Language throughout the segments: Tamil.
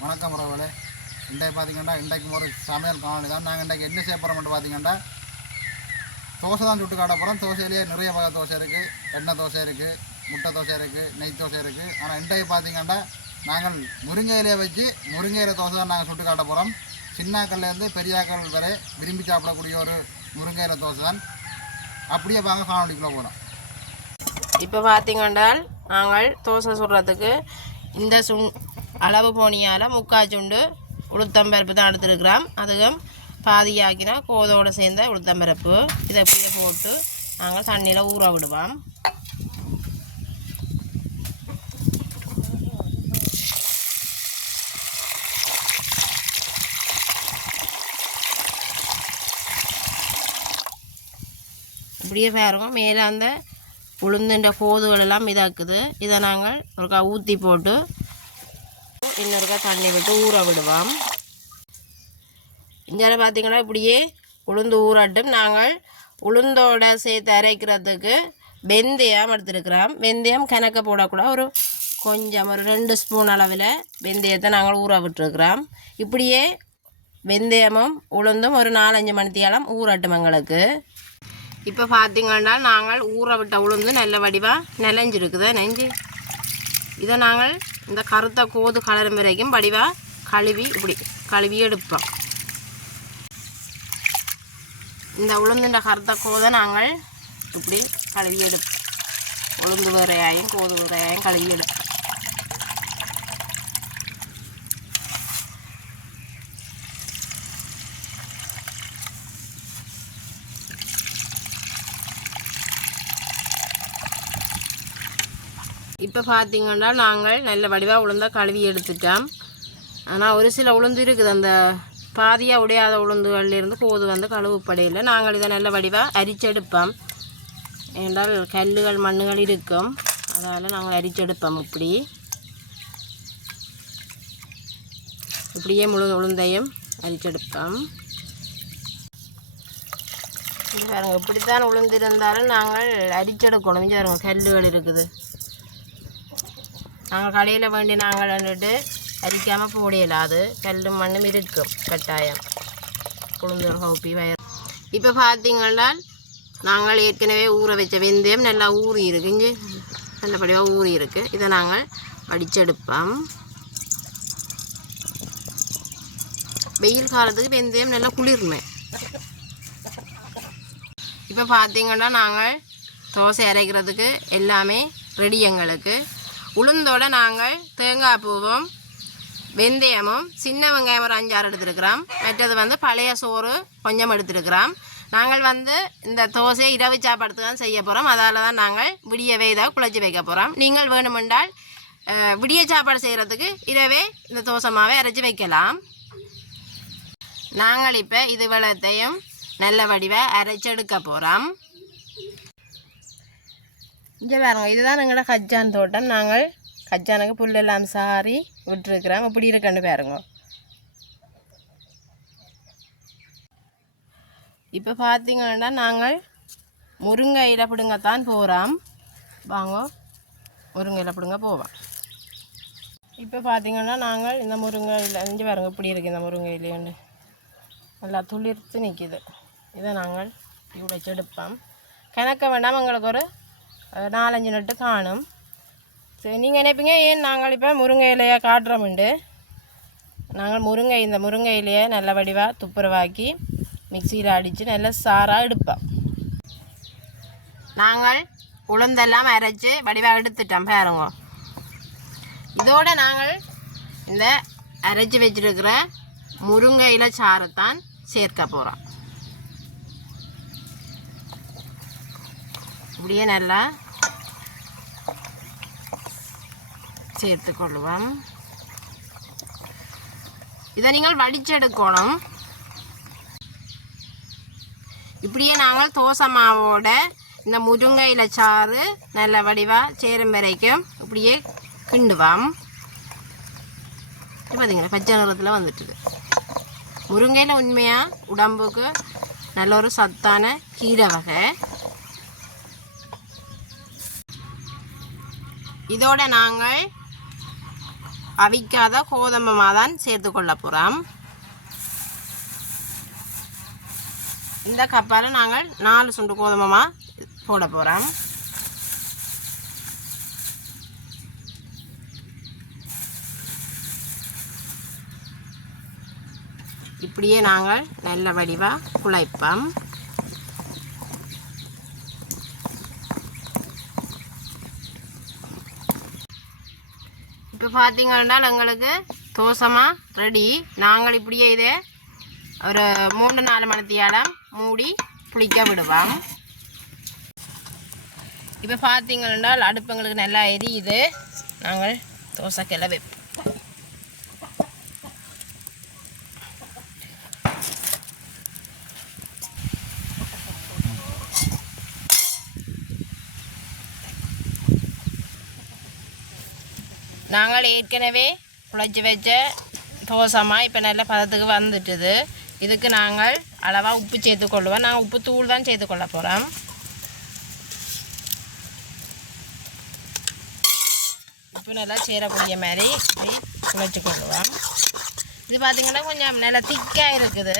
வணக்கம் உறவுகளே. இன்றைக்கு பார்த்தீங்கன்னா இன்றைக்கு ஒரு சமையல் காணொலி தான். நாங்கள் இன்றைக்கு என்ன செய்ய போகிறோம்னு பார்த்தீங்கன்னா தோசை தான் சுட்டு காட்ட போகிறோம் தோசையிலேயே நிறைய வகை தோசை இருக்குது எண்ணெய் தோசை இருக்குது முட்டை தோசை இருக்குது நெய் தோசை இருக்குது ஆனால் இன்றைக்கு பார்த்தீங்கன்னா நாங்கள் முருங்கையிலே வச்சு முருங்கையில தோசை தான் நாங்கள் சுட்டு காட்ட போகிறோம் சின்னாக்கல்லேருந்து பெரியாக்கள் வரை விரும்பி சாப்பிடக்கூடிய ஒரு முருங்கையில தோசை தான். அப்படியே வாங்க காணொலிக்குள்ளே போகிறோம் இப்போ பார்த்தீங்கன்னா நாங்கள் தோசை சுடுறதுக்கு இந்த சுண் அளவு போனியால் முக்கால் சுண்டு உளுத்தம்பருப்பு தான் எடுத்துருக்கிறோம். அதுவும் பாதியாக்கினா கோதோடு சேர்ந்த உளுத்தம்பருப்பு இதை அப்படியே போட்டு நாங்கள் தண்ணியில் ஊற விடுவோம். இப்படியே பாருங்க மேலே அந்த உளுந்துன்ற கோதுகளெல்லாம் இதாக்குது இதை நாங்கள் ஒருக்கா ஊற்றி போட்டு இன்னொருக்கா தண்ணி விட்டு ஊற விடுவோம். இங்கே பார்த்தீங்கன்னா இப்படியே உளுந்து ஊறட்டும். நாங்கள் உளுந்தோட சேர்த்து அரைக்கிறதுக்கு வெந்தயம் எடுத்துருக்கிறோம். வெந்தயம் கணக்க போடக்கூடாது. ஒரு கொஞ்சம் ஒரு ரெண்டு ஸ்பூன் அளவில் வெந்தயத்தை நாங்கள் ஊற விட்டுருக்குறோம். இப்படியே வெந்தயமும் உளுந்தும் ஒரு நாலஞ்சு மணித்தியாலம் ஊறட்டும் எங்களுக்கு. இப்போ பார்த்திங்கன்னா நாங்கள் ஊற விட்ட உளுந்து நல்ல வடிவாக நெலஞ்சிருக்குதா நெஞ்சு? இதை நாங்கள் இந்த கருத்த கோது கலரும் வரைக்கும் வடிவாக கழுவி இப்படி கழுவி எடுப்போம். இந்த உளுந்துண்ட கருத்த கோதை நாங்கள் இப்படி கழுவி எடுப்போம். உளுந்து வேறையாயும் கோது வேறையாயும் கழுவி எடுப்போம். இப்போ பார்த்திங்கன்னா நாங்கள் நல்ல வடிவாக உளுந்தாக கழுவி எடுத்துட்டோம். ஆனால் ஒரு சில உளுந்து இருக்குது. அந்த பாதியாக உடையாத உளுந்துகள்லேருந்து கோது வந்து கழுவுப்படையில் நாங்கள் இதை நல்ல வடிவாக அரிச்செடுப்போம். ஏன்றால் கல்லுகள் மண்ணுகள் இருக்கும். அதனால் நாங்கள் அரிச்செடுப்போம் இப்படி. இப்படியே முழு உளுந்தையும் அரிச்செடுப்போம். இது பாருங்க இப்படித்தான் உளுந்திருந்தாலும் நாங்கள் அரிச்செடுக்கணும். இங்கே கல்லுகள் இருக்குது. நாங்கள் கடையில் வேண்டி நாங்கள் வந்துட்டு அரிக்காமல் போடையில அது கல்லும் மண்ணும் இருக்கும். கட்டாயம். உளுந்து ஹோப்பி வயர் இப்போ பார்த்தீங்கன்னா நாங்கள் ஏற்கனவே ஊற வச்ச வெந்தயம் நல்லா ஊறி இருக்கு. இங்கே நல்லபடியாக ஊறி இருக்கு. இதை நாங்கள் வடிச்செடுப்போம் வெயில் காலத்துக்கு வெந்தயம் நல்லா குளிர்மை. இப்போ பார்த்தீங்கன்னா நாங்கள் தோசை அரைக்கிறதுக்கு எல்லாமே ரெடி எங்களுக்கு. உளுந்தோட நாங்கள் தேங்காய் பூவும் வெந்தயமும் சின்ன வெங்காயம் ஒரு அஞ்சாறு எடுத்துருக்கிறோம். மற்றது வந்து பழைய சோறு கொஞ்சம் எடுத்துருக்கிறோம். நாங்கள் வந்து இந்த தோசையை இரவு சாப்பாடுக்கு தான் செய்ய போகிறோம் அதால் தான் நாங்கள் விடியவே இதாக குழச்சி வைக்க போகிறோம் நீங்கள் வேணுமென்றால் விடிய சாப்பாடு செய்கிறதுக்கு இரவே இந்த தோசை மாவை அரைச்சி வைக்கலாம். நாங்கள் இப்போ இது வெள்ளத்தையும் நல்ல வடிவை அரைச்செடுக்க போகிறோம் இங்கே பாருங்க இதுதான் எங்களோட கஜான் தோட்டம். நாங்கள் கஜானுக்கு புல்லெல்லாம் சாரி விட்டுருக்குறோம். இப்படி இருக்குன்னு பாருங்க. இப்போ பார்த்தீங்கன்னா நாங்கள் முருங்கை இலை பிடுங்கத்தான் போகிறோம் வாங்க முருங்கையில் பிடுங்க போவோம். இப்போ பார்த்தீங்கன்னா நாங்கள் இந்த முருங்கை இலை இங்கே பாருங்க இப்படி இருக்குது இந்த முருங்கை நல்லா துளிர்த்து நிற்கிது இதை நாங்கள் உடைச்சு எடுப்போம். கணக்க வேண்டாம் எங்களுக்கு ஒரு நாலஞ்சு நட்டு காணும் சரி நீங்கள் நினைப்பீங்க ஏன் நாங்கள் இப்போ முருங்கை இலையை காட்டுறோமுண்டு நாங்கள் முருங்கை இந்த முருங்கை இலையை நல்ல வடிவாக துப்புரவாக்கி மிக்சியில் அடித்து நல்ல சாராக எடுப்போம் நாங்கள் உளுந்தெல்லாம் அரைச்சி வடிவாக எடுத்துட்டோம் பாருங்க இதோட நாங்கள் இந்த அரைச்சி வச்சிருக்கிற முருங்கை இலை சாறைத்தான் சேர்க்க போகிறோம் இப்படியே நல்லா சேர்த்து கொள்ளுவோம் இதை நீங்கள் வடிச்செடுக்கணும். இப்படியே நாங்கள் தோசை மாவோட இந்த முருங்கை சாறு நல்ல வடிவாக சேரும் வரைக்கும் இப்படியே கிண்டுவோம். பார்த்தீங்களா பச்சை நிறத்தில் வந்துட்டுது. முருங்கையில் உண்மையாக உடம்புக்கு நல்ல ஒரு சத்தான கீரை வகை. இதோட நாங்கள் அவிக்காத கோதுமை தான் சேர்த்து கொள்ள போகிறோம் இந்த கப்பால் நாங்கள் நாலு சுண்டு கோதுமை போட போகிறோம் இப்படியே நாங்கள் நல்ல வடிவாக குழைப்போம். இப்போ பார்த்தீங்கன்னா எங்களுக்கு தோசமாக ரெடி நாங்கள் இப்படியே இதை ஒரு மூணு நாலு மணித்தியாலம் மூடி புளிக்க விடுவோம். இப்போ பார்த்தீங்கன்னா அடுப்பு எங்களுக்கு நல்லா எரியுது. நாங்கள் தோசைக்கெல்லாம் வைப்போம். நாங்கள் ஏற்கனவே குழச்சி வச்ச தோசமாக இப்போ நல்ல பதத்துக்கு வந்துட்டுது. இதுக்கு நாங்கள் அளவாக உப்பு சேர்த்து கொள்ளுவோம். நாங்கள் உப்பு தூள் தான் சேர்த்து கொள்ள போகிறோம் உப்பு நல்லா சேரக்கூடிய மாதிரி குழச்சி கொள்ளுவோம். இது பார்த்திங்கன்னா கொஞ்சம் நல்லா திக்காக இருக்குது.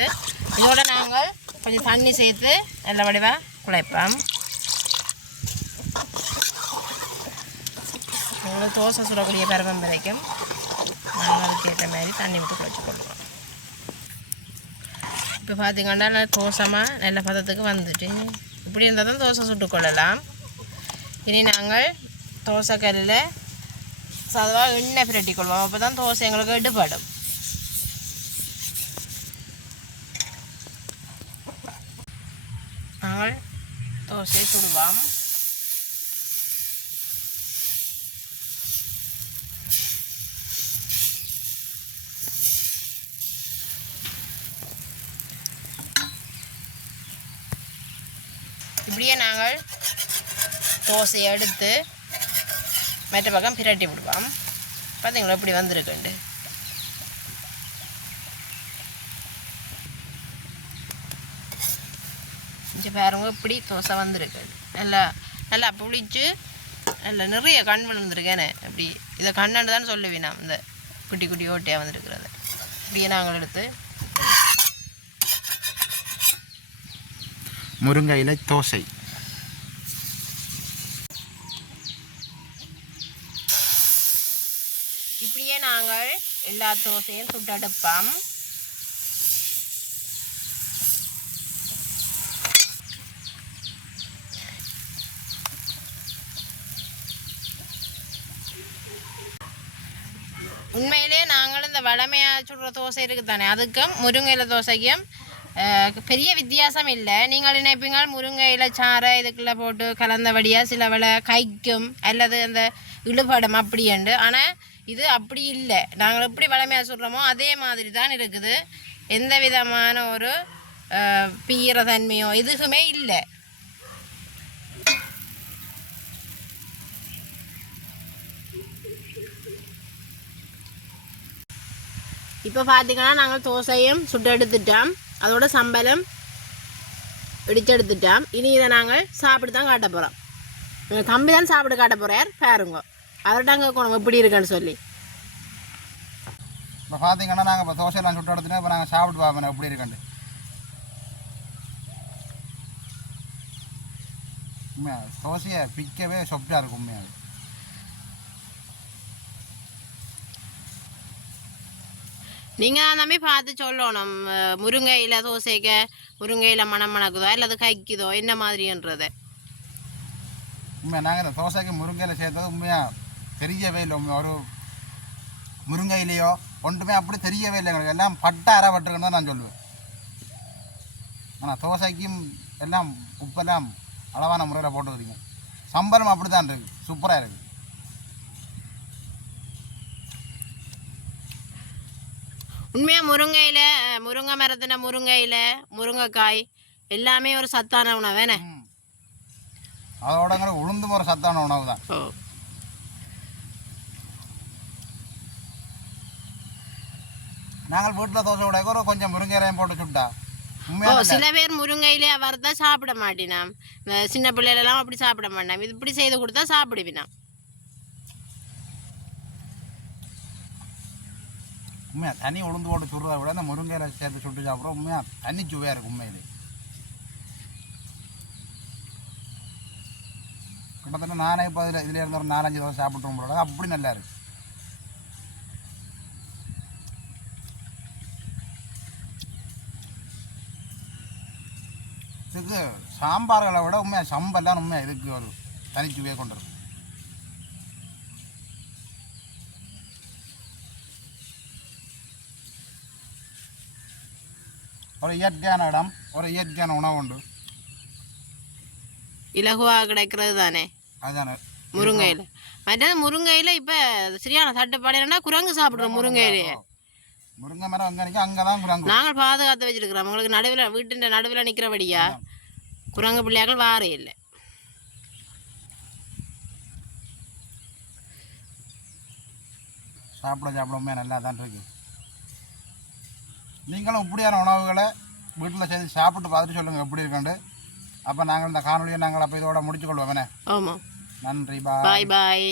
இதோட நாங்கள் கொஞ்சம் தண்ணி சேர்த்து நல்ல வடிவாக குழைப்போம். உங்களுக்கு தோசை சுடக்கூடிய பருவம் வரைக்கும் நாங்கள் அதுக்கேற்ற மாதிரி தண்ணி விட்டு குழச்சி கொள்ளுவோம் இப்போ பார்த்திங்கன்னா நல்லா தோசமாக நல்ல பதத்துக்கு வந்துட்டு இப்படி இருந்தால் தான் தோசை சுட்டு கொள்ளலாம் இனி நாங்கள் தோசை கல்லில் சாதமாக எண்ணெய் பிரட்டி கொள்வோம் அப்போ தான் தோசை எங்களுக்கு எடுபடும் நாங்கள் தோசை சுடுவோம் இப்படியே நாங்கள் தோசையை எடுத்து மற்ற பக்கம் பிரட்டி விடுவோம். பார்த்தீங்களா இப்படி வந்திருக்குண்டு இங்கே பாருங்க இப்படி தோசை வந்திருக்கு. நல்லா நல்லா பிடிச்சி நல்லா நிறைய கண் விழுந்திருக்கேனே அப்படி இதை கண்ணாண்டு தான் சொல்லுவேன் நான் இந்த குட்டி குட்டி ஓட்டையாக வந்திருக்கிறது. இப்படியே நாங்கள் எடுத்து முருங்கை இலை தோசை. இப்படியே நாங்கள் எல்லா தோசையும் சுட்டெடுப்போம். உண்மையிலே நாங்கள் இந்த வடமையாக சுடுற தோசை இருக்குது தானே அதுக்கும் முருங்கையில தோசைக்கும் பெரிய வித்தியாசம் இல்லை நீங்கள் நினைப்பீங்கள் முருங்கையில் சாறை இதுக்குள்ளே போட்டு கலந்தபடியாக சில வேளை கைக்கும் அல்லது அந்த இழுபடம் அப்படின்ட்டு ஆனால் இது அப்படி இல்லை. நாங்கள் எப்படி வளமையாக சொல்கிறோமோ அதே மாதிரி தான் இருக்குது. எந்த விதமான ஒரு பீரதன்மையோ எதுக்குமே எதுவுமே இல்லை. இப்போ பார்த்தீங்கன்னா நாங்கள் தோசையும் சுட்டு எடுத்துட்டோம். அதோட சம்பளம் இடிச்செடுத்துட்டோம். இனி இதை நாங்கள் சாப்பிட்டு தான் காட்ட போகிறோம் எங்கள் தம்பி தான் சாப்பிட்டு காட்ட போகிறார் பாருங்க. அவர்கிட்ட கேட்கணும் எப்படி இருக்குன்னு சொல்லி. இப்போ பார்த்தீங்கன்னா நாங்கள் இப்போ தோசையெல்லாம் சுட்டு எடுத்துட்டு இப்போ நாங்கள் சாப்பிட்டு பார்ப்போம் எப்படி இருக்குண்டு உண்மையா? தோசையை பிக்கவே சொப்டாக இருக்கும் உண்மையாக நீங்கள் தம்பி பார்த்து சொல்லணும். முருங்கையில் தோசைக்க முருங்கையில் மணம் மணக்குதோ அல்லது கைக்குதோ என்ன மாதிரின்றதை? உண்மையாக நாங்கள் இந்த தோசைக்கு முருங்கையில் சேர்த்தது உண்மையாக தெரியவே இல்லை. உண்மையா ஒரு முருங்கையிலையோ ஒன்றுமே அப்படி தெரியவே இல்லை எங்களுக்கு. எல்லாம் பட்டை அறப்பட்டிருக்குன்னு தான் நான் சொல்லுவேன். ஆனால் தோசைக்கும் எல்லாம் உப்பெல்லாம் அளவான முறையில் போட்டுக்கிறீங்க. சம்பளம் அப்படி தான் இருக்குது சூப்பராக இருக்குது உண்மையாக முருங்கையில முருங்கை மரத்தின முருங்கையில முருங்கைக்காய் எல்லாமே ஒரு சத்தான உணவு வேணே. அதோடங்கிற உளுந்தும் ஒரு சத்தான உணவு தான். நாங்கள் வீட்டில் தோசை கூட கொஞ்சம் முருங்கையிலையும் போட்டு சுட்டா. ஓ சில பேர் முருங்கையிலே வறுத்தா சாப்பிட மாட்டினாம். சின்ன பிள்ளைகளெல்லாம் அப்படி சாப்பிட மாட்டாம் இது இப்படி செய்து கொடுத்தா சாப்பிடுவினாம். உண்மையாக தனி உளுந்து போட்டு சுடுறதை விட அந்த முருங்கையில சேர்த்து சுட்டு சாப்பிட்றோம் உண்மையாக தனி சுவையாக இருக்கும் உண்மையிலே. கிட்டத்தட்ட நானே இப்போ இதில் இதில் இருந்த ஒரு நாலஞ்சு தோசை சாப்பிட்றோம் போல அப்படி நல்லா இருக்கு. இதுக்கு சாம்பார்களை விட உண்மையாக சம்பெல்லாம் உண்மையாக இதுக்கு ஒரு தனிச்சுவையாக கொண்டு இருக்கும் ஒரு இயற்கையான இடம் ஒரு இயற்கையான உணவு உண்டு இலகுவாக கிடைக்கிறது தானே அதுதானே முருங்கையில் மற்றது முருங்கையில் இப்போ சரியான தட்டுப்பாடு என்னன்னா குரங்கு சாப்பிட்றோம் முருங்கையிலேயே முருங்கை மரம் அங்கே நிற்க அங்கே தான் குரங்கு நாங்கள் பாதுகாத்து வச்சிருக்கிறோம் உங்களுக்கு நடுவில் வீட்டின் நடுவில் நிற்கிறபடியா குரங்கு பிள்ளையாக்கள் வாரே இல்லை சாப்பிட சாப்பிடவுமே நல்லா தான் இருக்கு நீங்களும் இப்படியான உணவுகளை வீட்டில் செய்து சாப்பிட்டு பார்த்துட்டு சொல்லுங்கள் எப்படி இருக்குண்டு அப்போ நாங்கள் இந்த காணொலியை நாங்கள் அப்போ இதோட முடிச்சுக்கொள்வோம். நன்றி பாய் பாய்